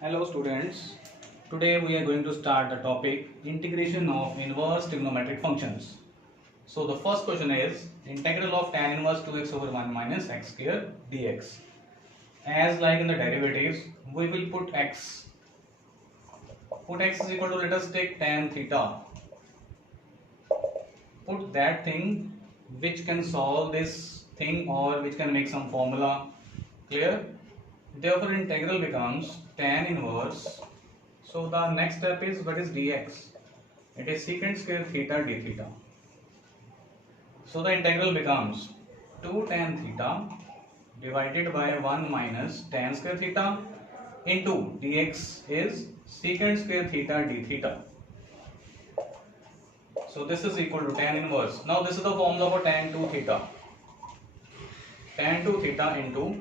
Hello students, today we are going to start the topic integration of inverse trigonometric functions. So the first question is integral of tan inverse 2x over 1 minus x square dx. As like in the derivatives, we will put x is equal to, let us take tan theta. Put that thing which can solve this thing or which can make some formula. Clear? Therefore integral becomes tan inverse. So the next step is, what is dx? It is secant square theta d theta. So the integral becomes 2 tan theta divided by 1 minus tan square theta into dx is secant square theta d theta. So this is equal to tan inverse. Now this is the formula for tan 2 theta. Tan 2 theta into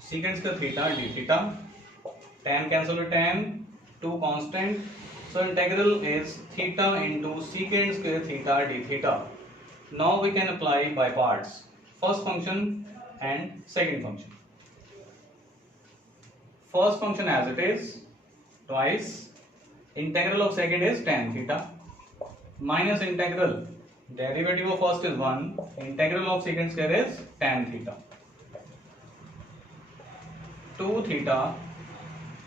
secant square theta d theta. Tan cancel with tan, 2 constant. So integral is theta into secant square theta d theta. Now we can apply by parts. First function and second function. First function as it is, twice. Integral of second is tan theta. Minus integral, derivative of first is 1. Integral of secant square is tan theta. 2 theta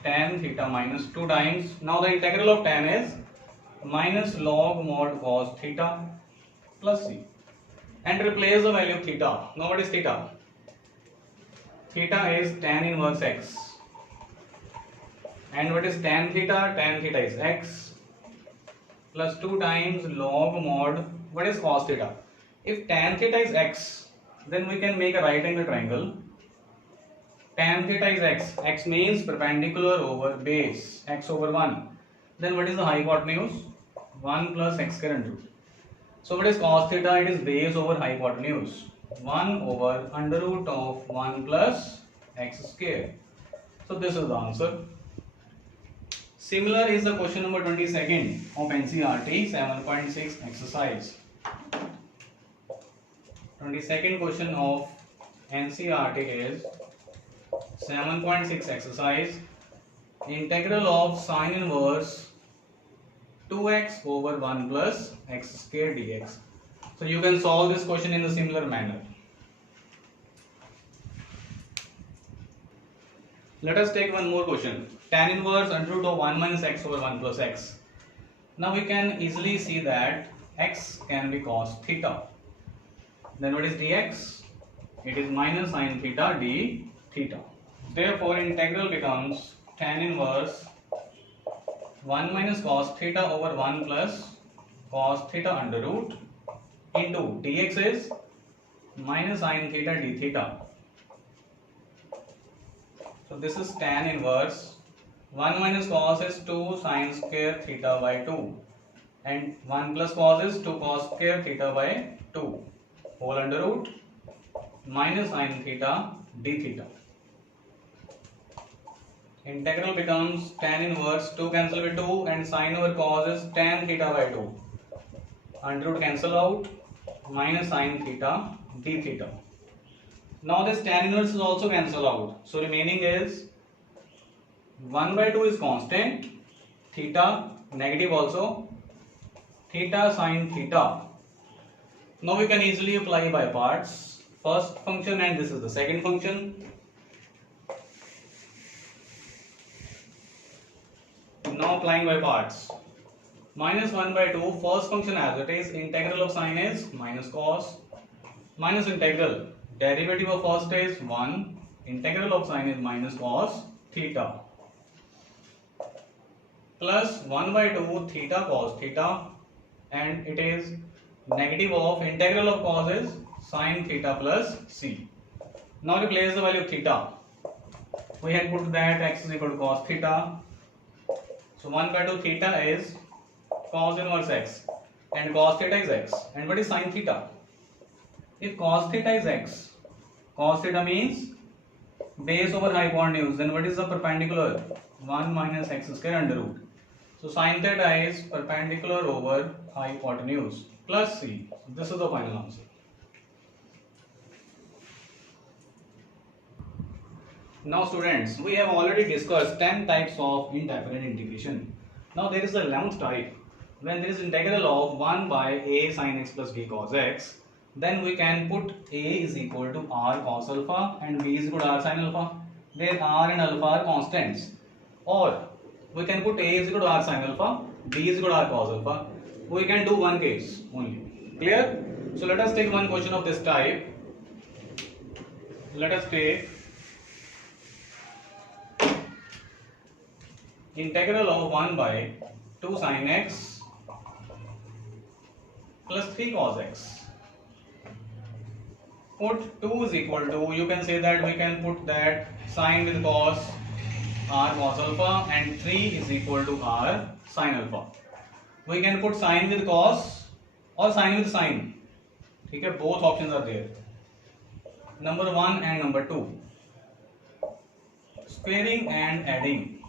tan theta minus 2 times. Now the integral of tan is minus log mod cos theta plus c. And replace the value of theta. Now what is theta? Theta is tan inverse x. And what is tan theta? Tan theta is x plus 2 times log mod. What is cos theta? If tan theta is x, then we can make a right angle triangle. Tan theta is x. X means perpendicular over base, x over 1. Then what is the hypotenuse? 1 plus x square under root. So what is cos theta? It is base over hypotenuse. 1 over under root of 1 plus x square. So this is the answer. Similar is the question number 22nd of NCERT 7.6 exercise. 22nd question of NCERT is 7.6 exercise. Integral of sine inverse 2x over 1 plus x square dx. So you can solve this question in a similar manner. Let us take one more question. Tan inverse under root of 1 minus x over 1 plus x. Now we can easily see that x can be cos theta. Then what is dx? It is minus sine theta d theta. Therefore integral becomes tan inverse 1 minus cos theta over 1 plus cos theta under root into dx is minus sine theta d theta. So this is tan inverse 1 minus cos is 2 sine square theta by 2 and 1 plus cos is 2 cos square theta by 2 whole under root minus sine theta d theta. Integral becomes tan inverse 2 cancel with 2 and sine over cos is tan theta by 2. Under root cancel out minus sine theta d theta. Now this tan inverse is also cancel out. So remaining is 1 by 2 is constant, theta negative also, theta sine theta. Now we can easily apply by parts. First function and this is the second function. Now applying by parts. Minus 1 by 2, first function as it is, integral of sine is minus cos, minus integral, derivative of first is 1, integral of sine is minus cos theta, plus 1 by 2 theta cos theta, and it is negative of integral of cos is sine theta plus c. Now replace the value of theta. We had put that x is equal to cos theta. So 1 by 2 theta is cos inverse x and cos theta is x. And what is sine theta? If cos theta is x, cos theta means base over hypotenuse, then what is the perpendicular? 1 minus x square under root. So sine theta is perpendicular over hypotenuse plus c. So this is the final answer. Now students, we have already discussed 10 types of indefinite integration. Now there is the 11th type. When there is integral of 1 by a sin x plus b cos x, then we can put a is equal to r cos alpha and b is equal to r sin alpha, where r and alpha are constants. Or we can put a is equal to r sin alpha, b is equal to r cos alpha. We can do one case only. Clear? So let us take one question of this type. Let us take integral of 1 by 2 sin x plus 3 cos x. Put 2 is equal to, you can say that we can put that sin with cos r cos alpha and 3 is equal to r sin alpha. We can put sin with cos or sin with sin. Okay, both options are there. Number 1 and number 2. Squaring and adding.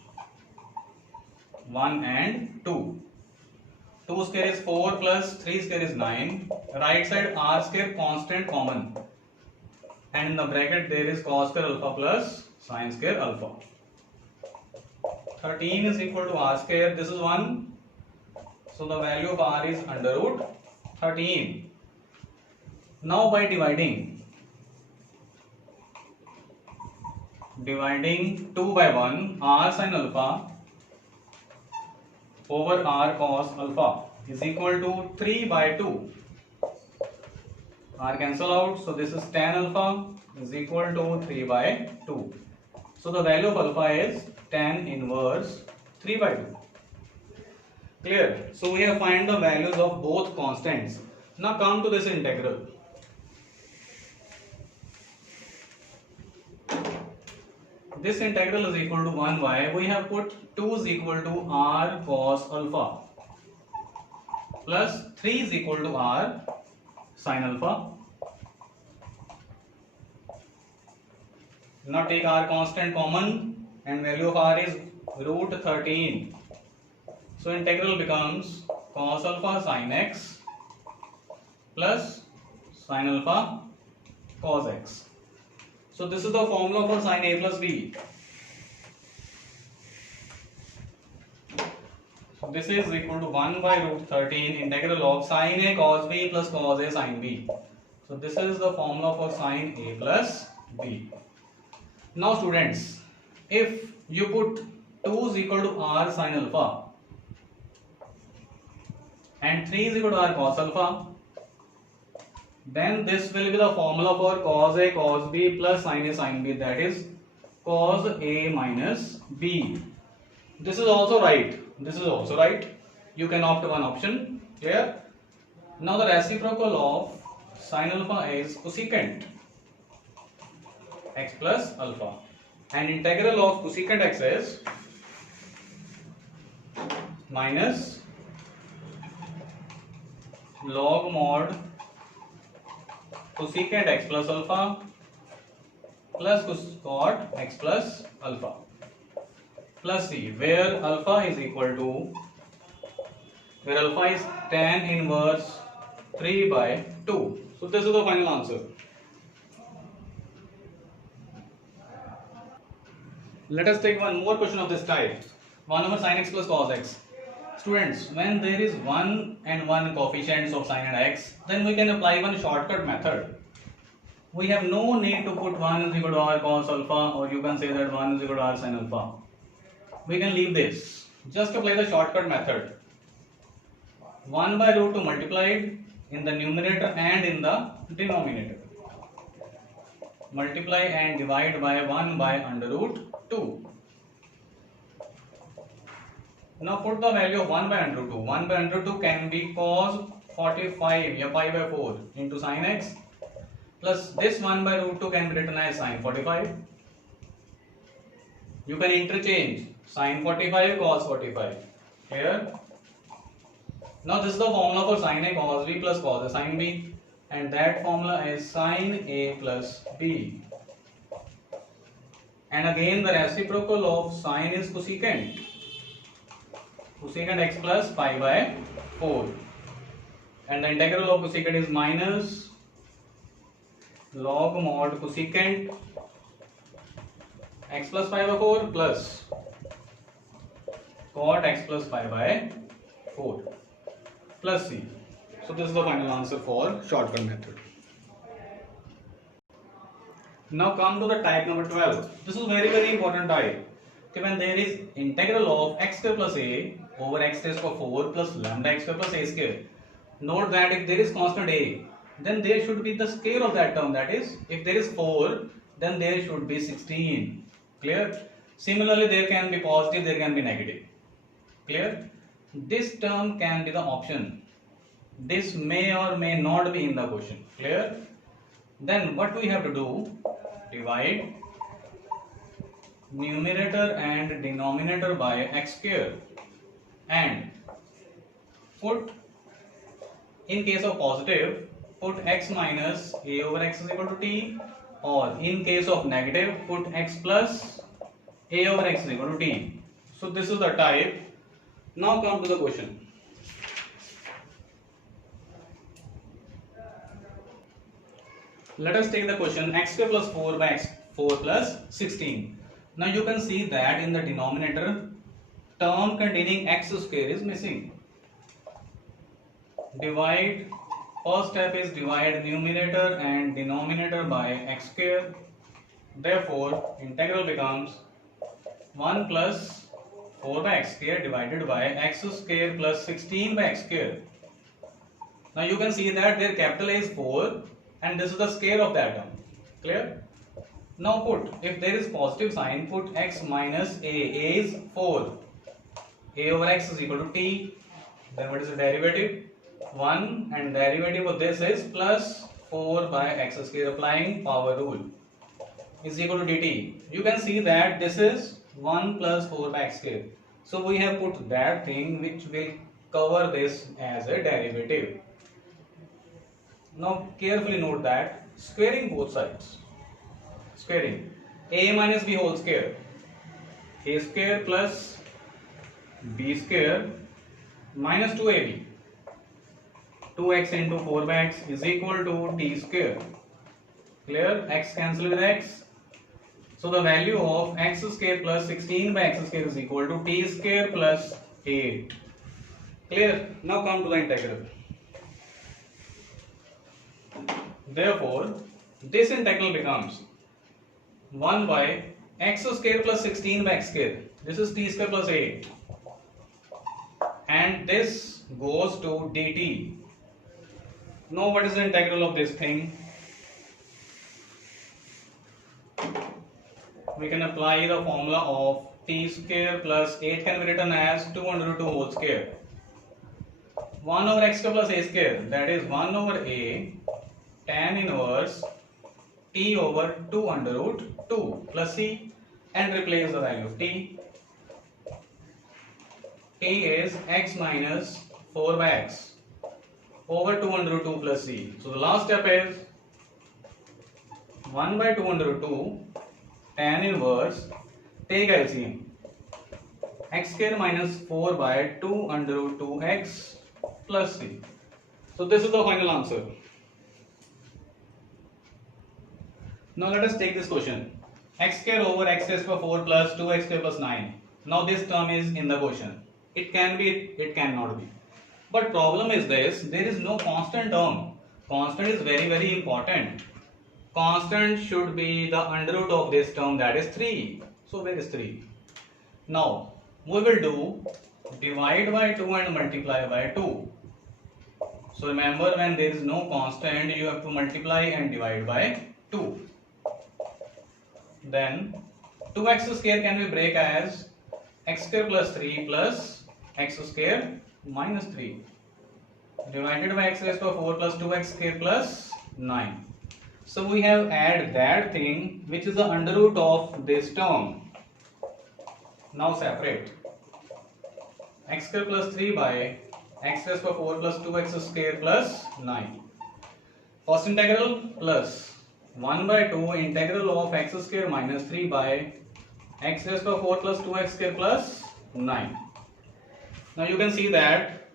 1 and 2. 2 square is 4 plus 3 square is 9. Right side r square constant common. And in the bracket there is cos square alpha plus sin square alpha. 13 is equal to r square. This is 1. So the value of r is under root 13. Now by dividing 2 by 1, r sin alpha over r cos alpha is equal to 3 by 2. R cancel out, so this is tan alpha is equal to 3 by 2. So the value of alpha is tan inverse 3 by 2. Clear? So we have find the values of both constants. Now come to this integral. This integral is equal to 1 by, we have put 2 is equal to r cos alpha plus 3 is equal to r sin alpha. Now take r constant common and value of r is root 13. So integral becomes cos alpha sin x plus sin alpha cos x. So this is the formula for sin a plus b. So this is equal to 1 by root 13 integral of sin a cos b plus cos a sin b. So this is the formula for sin a plus b. Now students, if you put 2 is equal to r sin alpha and 3 is equal to r cos alpha, then this will be the formula for cos a cos b plus sin a sin b, that is cos a minus b. This is also right. This is also right. You can opt one option. Clear? Now the reciprocal of sin alpha is cosecant x plus alpha, and integral of cosecant x is minus log mod cosecant x plus alpha plus cot x plus alpha plus c, where alpha is equal to, where alpha is tan inverse 3 by 2. So this is the final answer. Let us take one more question of this type. 1 over sin x plus cos x. Students, when there is 1 and 1 coefficients of sin and x, then we can apply one shortcut method. We have no need to put 1 is equal to r cos alpha, or you can say that 1 is equal to r sin alpha. We can leave this. Just apply the shortcut method. 1 by root 2 multiplied in the numerator and in the denominator. Multiply and divide by 1 by under root 2. Now put the value of 1 by under root 2. 1 by under root 2 can be cos 45 या pi by 4 into sin x, plus this 1 by root 2 can be written as sin 45. You can interchange sin 45 cos 45. Clear? Now this is the formula for sin a cos b plus cos a sin b, and that formula is sin a plus b. And again the reciprocal of sin is cosecant. Cosecant x plus pi by 4. And the integral of cosecant is minus log mod cosecant x plus pi by 4 plus cot x plus pi by 4 plus c. So this is the final answer for shortcut method. Now come to the type number 12. This is very important type. Okay, when there is integral of x square plus a over x raised to 4 plus lambda x square plus a square. Note that if there is constant a, then there should be the square of that term. That is, if there is 4, then there should be 16. Clear? Similarly, there can be positive, there can be negative. Clear? This term can be the option. This may or may not be in the question. Clear? Then what we have to do? Divide numerator and denominator by x square, and put, in case of positive, put x minus a over x is equal to t, or in case of negative, put x plus a over x is equal to t. So this is the type. Now come to the question. Let us take the question x square plus 4 by x 4 plus 16. Now you can see that in the denominator, term containing x square is missing. Divide, first step is divide numerator and denominator by x square. Therefore, integral becomes 1 plus 4 by x square divided by x square plus 16 by x square. Now you can see that their capital A is 4 and this is the square of that term. Clear? Now put, if there is positive sign, put x minus a. A is 4. A over x is equal to t. Then what is the derivative? 1, and derivative of this is plus 4 by x square, applying power rule, is equal to dt. You can see that this is 1 plus 4 by x square. So we have put that thing which will cover this as a derivative. Now carefully note that squaring both sides. Squaring a minus b whole square, a square plus b square minus 2ab, 2x into 4 by x is equal to t square. Clear? X cancel with x. So the value of x square plus 16 by x square is equal to t square plus 8. Clear? Now come to the integral. Therefore, this integral becomes 1 by x square plus 16 by x square. This is t square plus 8. And this goes to dt. Now what is the integral of this thing? We can apply the formula of t square plus 8 can be written as 2 under root 2 whole square. 1 over x square plus a square, that is 1 over a tan inverse t over 2 under root 2 plus c, and replace the value of t. T is x minus 4 by x over 2 under root 2 plus c. So the last step is 1 by 2 under root 2 tan inverse, take LCM, x square minus 4 by 2 under root 2x plus c. So this is the final answer. Now let us take this question. X square over x raised to 4 plus 2x square plus 9. Now this term is in the question. It can be, it cannot be. But problem is this, there is no constant term. Constant is very important. Constant should be the under root of this term, that is 3. So where is 3? Now we will do divide by 2 and multiply by 2. So remember, when there is no constant, you have to multiply and divide by 2. Then 2x square can be break as x square plus 3 plus x square minus 3 divided by x raised to 4 plus 2x square plus 9. So we have add that thing which is the under root of this term. Now separate x square plus 3 by x raised to 4 plus 2x square plus 9. First integral plus 1 by 2 integral of x square minus 3 by x raised to 4 plus 2x square plus 9. Now you can see that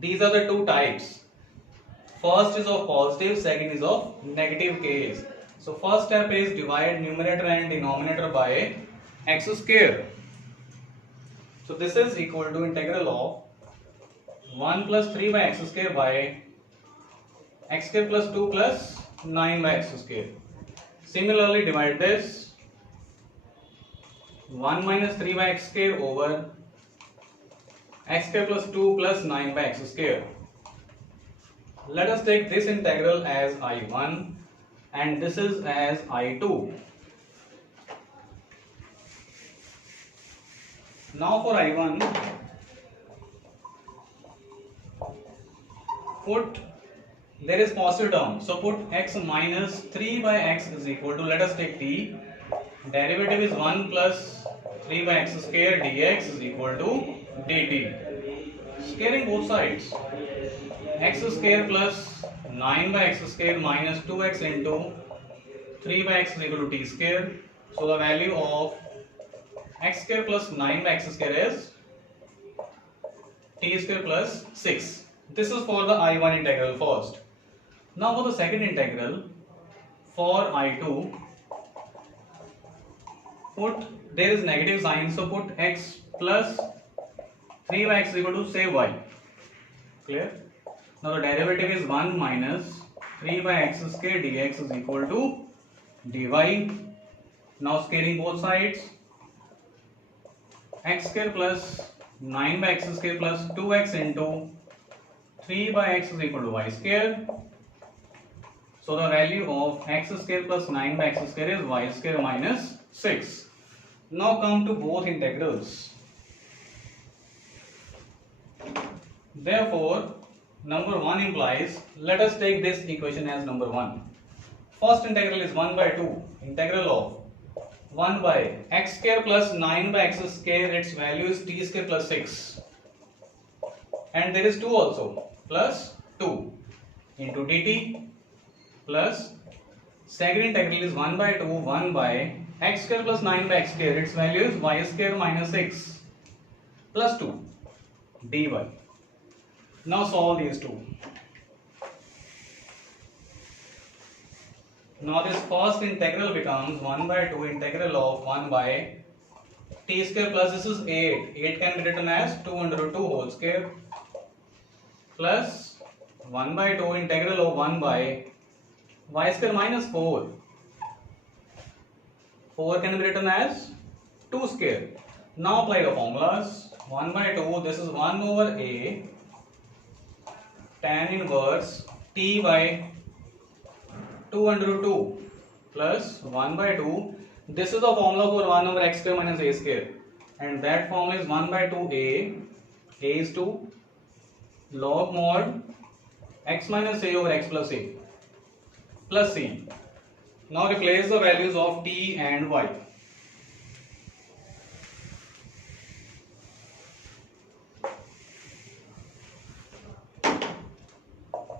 these are the two types. First is of positive, second is of negative case. So first step is divide numerator and denominator by x square. So this is equal to integral of 1 plus 3 by x square by x square plus 2 plus 9 by x square. Similarly divide this 1 minus 3 by x square over x square plus 2 plus 9 by x square. Let us take this integral as I1 and this is as I2. Now for I1, there is positive term, so put x minus 3 by x is equal to, let us take t, derivative is 1 plus 3 by x square dx is equal to dt. Squaring both sides, x square plus 9 by x square minus 2x into 3 by x is equal to t square. So the value of x square plus 9 by x square is t square plus 6. This is for the I1 integral first. Now for the second integral, for I2, there is negative sign, so put x plus 3 by x is equal to say y. Clear? Now the derivative is 1 minus 3 by x square dx is equal to dy. Now scaling both sides, x square plus 9 by x square plus 2x into 3 by x is equal to y square. So the value of x square plus 9 by x square is y square minus 6. Now come to both integrals. Therefore, number 1 implies, let us take this equation as number 1. First integral is 1 by 2, integral of 1 by x square plus 9 by x square, its value is t square plus 6. And there is 2 also, plus 2 into dt plus second integral is 1 by 2, 1 by x square plus 9 by x square, its value is y square minus 6 plus 2 dy. Now solve these two. Now this first integral becomes 1 by 2 integral of 1 by t square plus this is 8. 8 can be written as 2 under root 2 whole square plus 1 by 2 integral of 1 by y square minus 4. 4 can be written as 2 square. Now apply the formulas. 1 by 2, this is 1 over a tan inverse t by 2 under root 2 plus 1 by 2. This is the formula for 1 over x square minus a square. And that formula is 1 by 2a. A is 2 log mod x minus a over x plus a plus c. Now replace the values of t and y.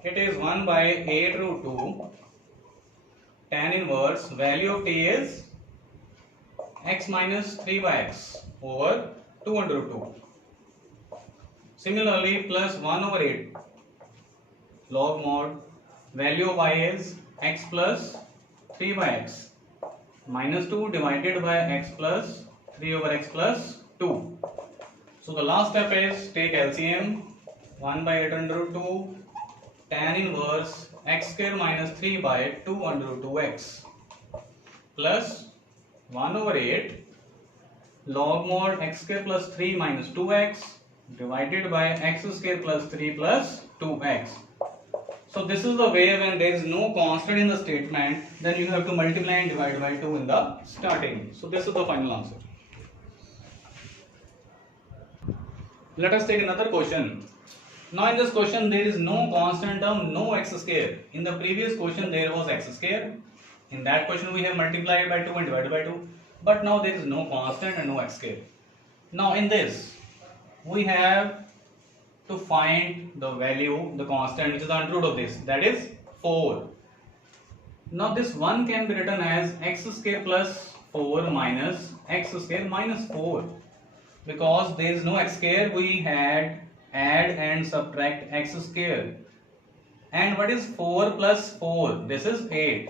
It is 1 by 8 root 2 tan inverse value of t is x minus 3 by x over 2 under root 2. Similarly plus 1 over 8 log mod value of y is x plus 3 by x minus 2 divided by x plus 3 over x plus 2. So the last step is take LCM. 1 by 8 under root 2 tan inverse x square minus 3 by 2 under root 2x plus 1 over 8 log mod x square plus 3 minus 2x divided by x square plus 3 plus 2x. So this is the way when there is no constant in the statement, then you have to multiply and divide by 2 in the starting. So this is the final answer. Let us take another question. Now in this question there is no constant term, no x square. In the previous question there was x square. In that question we have multiplied by 2 and divided by 2. But now there is no constant and no x square. Now in this we have to find the value, the constant which is the under root of this, that is 4. Now this 1 can be written as x square plus 4 minus x square minus 4. Because there is no x square, we had add and subtract x square. And what is 4 plus 4? This is 8.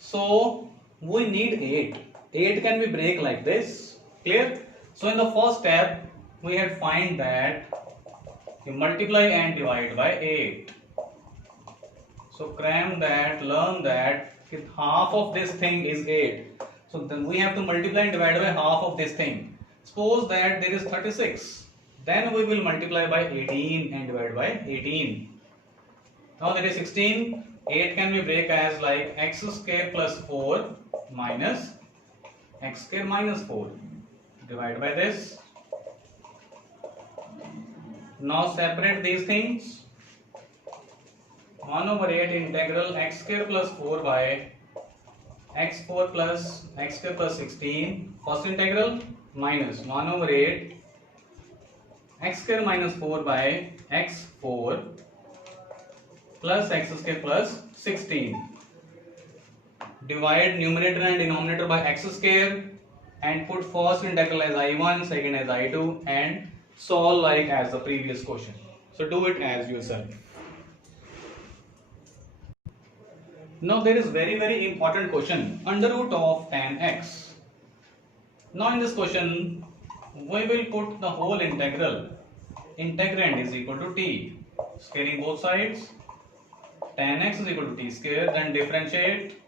So we need 8. 8 can be break like this. Clear? So in the first step, we had find that you multiply and divide by 8. So cram that, learn that if half of this thing is 8. So then we have to multiply and divide by half of this thing. Suppose that there is 36. Then we will multiply by 18 and divide by 18. Now there is 16. 8 can be break as like x square plus 4 minus x square minus 4. Divide by this. Now separate these things. 1 over 8 integral x square plus 4 by x4 plus x square plus 16. First integral minus 1 over 8 x square minus 4 by x4 plus x square plus 16. Divide numerator and denominator by x square and put first integral as I1, second as I2 and solve like as the previous question. So do it as yourself. Now there is very important question, under root of tan x. Now in this question we will put the whole integral. Integrand is equal to t. Squaring both sides. Tan x is equal to t square. Then differentiate.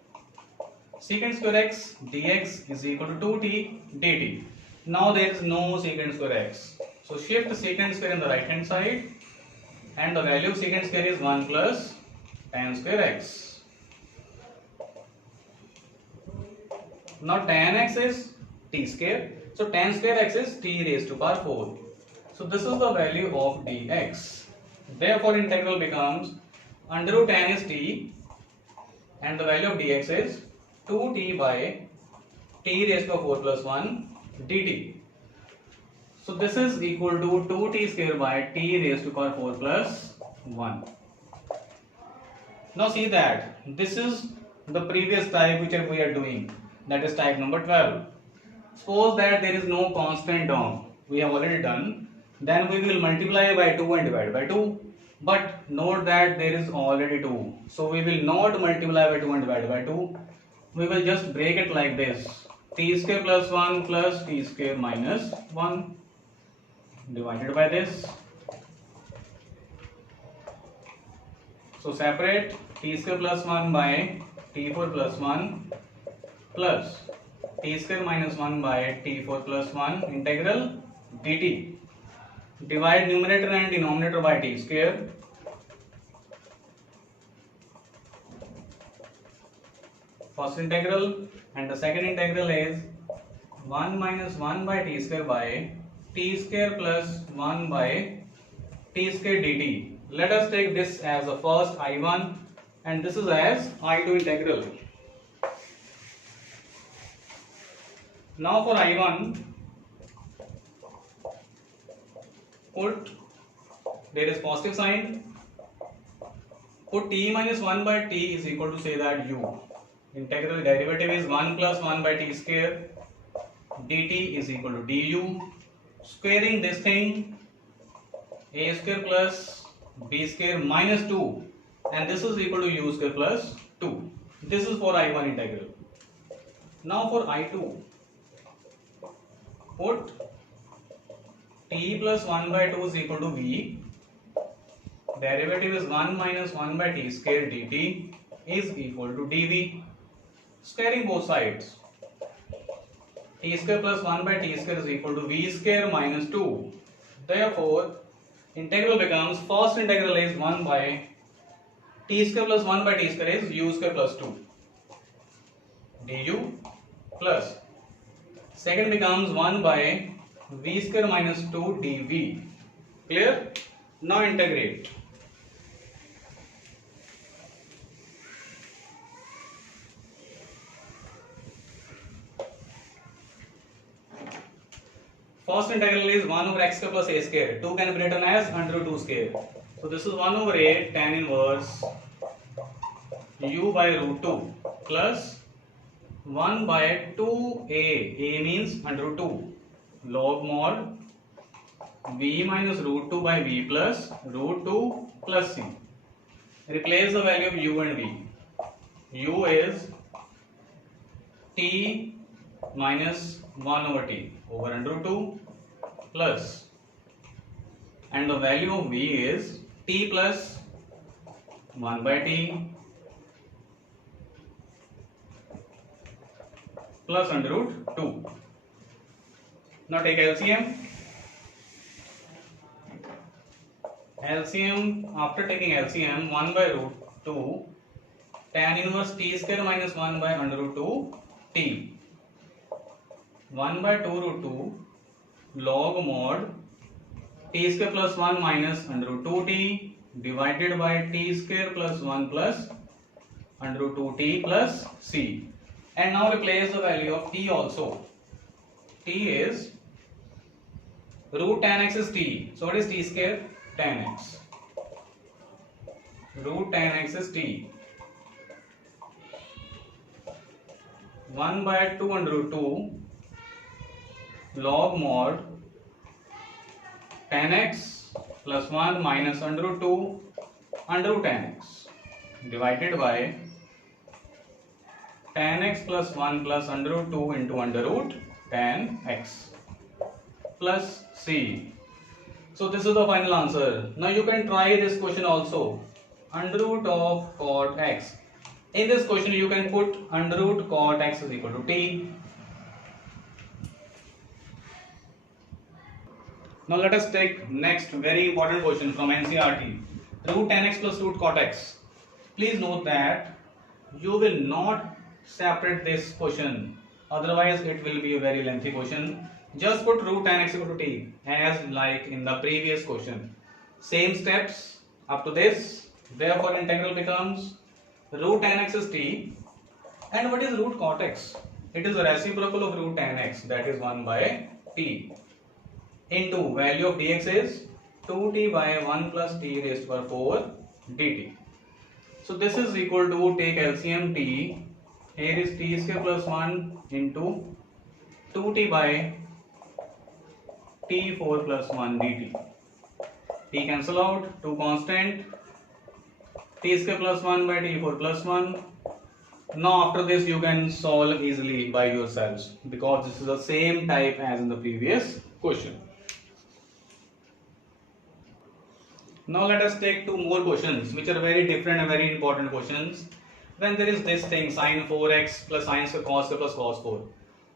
Secant square x dx is equal to 2t dt. Now there is no secant square x. So shift secant square in the right hand side. And the value of secant square is 1 plus tan square x. Now tan x is t square. So tan square x is t raised to power 4. So this is the value of dx. Therefore integral becomes under root tan is t and the value of dx is 2t by t raised to 4 plus 1 dt. So this is equal to 2t square by t raised to power 4 plus 1. Now see that this is the previous type which we are doing, that is type number 12. Suppose that there is no constant term, we have already done, then we will multiply by 2 and divide by 2. But note that there is already 2. So we will not multiply by 2 and divide by 2. We will just break it like this. T square plus 1 plus t square minus 1 divided by this. So separate t square plus 1 by t4 plus 1 plus t square minus 1 by t4 plus 1 integral dt. Divide numerator and denominator by t square. First integral and the second integral is 1 minus 1 by t square by t square plus 1 by t square dt. Let us take this as the first I1 and this is as I2 integral. Now for I1, put, there is positive sign, put t minus 1 by t is equal to say that u. Integral derivative is 1 plus 1 by t square dt is equal to du. Squaring this thing, a square plus b square minus 2 and this is equal to u square plus 2. This is for I1 integral. Now for I2, put t plus 1 by 2 is equal to v. Derivative is 1 minus 1 by t square dt is equal to dv. Squaring both sides. T square plus 1 by t square is equal to v square minus 2. Therefore, integral becomes, first integral is 1 by t square plus 1 by t square is u square plus 2 du plus second becomes 1 by v square minus 2 dv. Clear? Now integrate. First integral is 1 over x square plus a square. 2 can be written as under root 2 square. So this is 1 over 8 tan inverse u by root 2 plus 1 by 2a. A means under root 2. Log mod v minus root 2 by v plus root 2 plus c. Replace the value of u and v. U is t minus 1 over t over under root 2 plus, and the value of v is t plus 1 by t plus under root 2. Now take LCM. After taking LCM, 1 by root 2 tan inverse t square minus 1 by under root 2 t. 1 by 2 root 2 log mod t square plus 1 minus under root 2 t divided by t square plus 1 plus under root 2 t plus c. And now replace the value of t also. T is root tan x is t. So what is t square? Tan x. Root tan x is t. 1 by 2 under root 2 log mod tan x plus 1 minus under root 2 under root tan x divided by tan x plus 1 plus under root 2 into under root tan x plus c. So this is the final answer. Now you can try this question also. Under root of cot x. In this question you can put under root cot x is equal to t. Now let us take next very important question from NCERT. Root tan x plus root cot x. Please note that you will not separate this question, otherwise it will be a very lengthy question. Just put root tan x equal to t as like in the previous question. Same steps up to this. Therefore integral becomes root tan x is t. And what is root cot x? It is a reciprocal of root tan x, that is 1 by t, into value of dx is 2t by 1 plus t raised to power 4 dt. So this is equal to, take LCM t, here is t square plus 1 into 2t by t4 plus 1 dt. T cancel out, 2 constant, t square plus 1 by t4 plus 1. Now after this you can solve easily by yourselves because this is the same type as in the previous question. Now let us take two more questions which are very different and very important questions. When there is this thing sin 4x plus sin square cos square plus cos 4,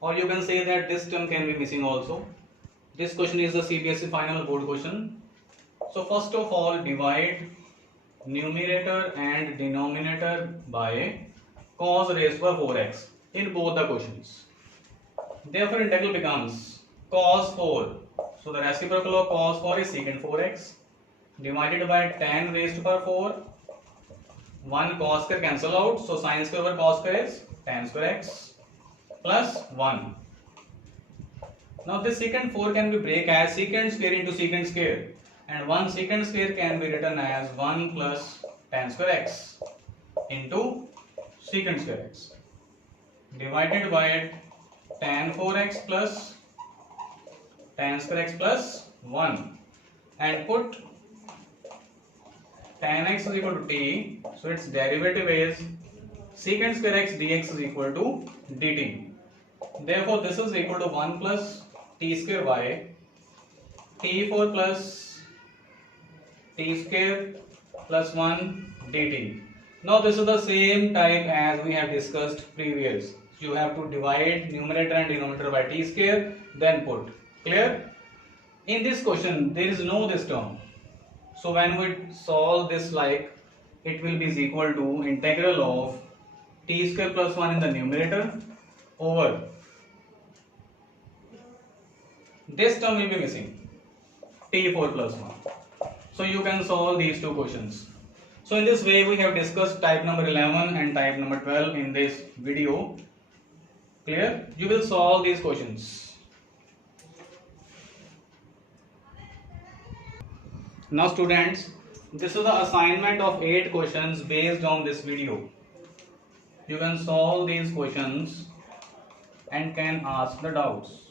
or you can say that this term can be missing also. This question is the CBSE final board question. So first of all, divide numerator and denominator by cos raised to power 4x in both the questions. Therefore integral becomes cos 4. So the reciprocal of cos 4 is secant 4x divided by tan raised to power 4. 1 cos square cancel out, so sin square over cos square is tan square x plus 1. Now this secant 4 can be break as secant square into secant square, and 1 secant square can be written as 1 plus tan square x into secant square x divided by tan 4x plus tan square x plus 1, and put tan x is equal to t, so its derivative is secant square x dx is equal to dt. Therefore this is equal to 1 plus t square by t4 plus t square plus 1 dt. Now this is the same type as we have discussed previous. You have to divide numerator and denominator by t square, then put. Clear? In this question there is no this term. So when we solve this, like, it will be equal to integral of t square plus 1 in the numerator over this term will be missing, t4 plus 1. So you can solve these two questions. So in this way we have discussed type number 11 and type number 12 in this video. Clear? You will solve these questions. Now students, this is the assignment of 8 questions based on this video. You can solve these questions and can ask the doubts.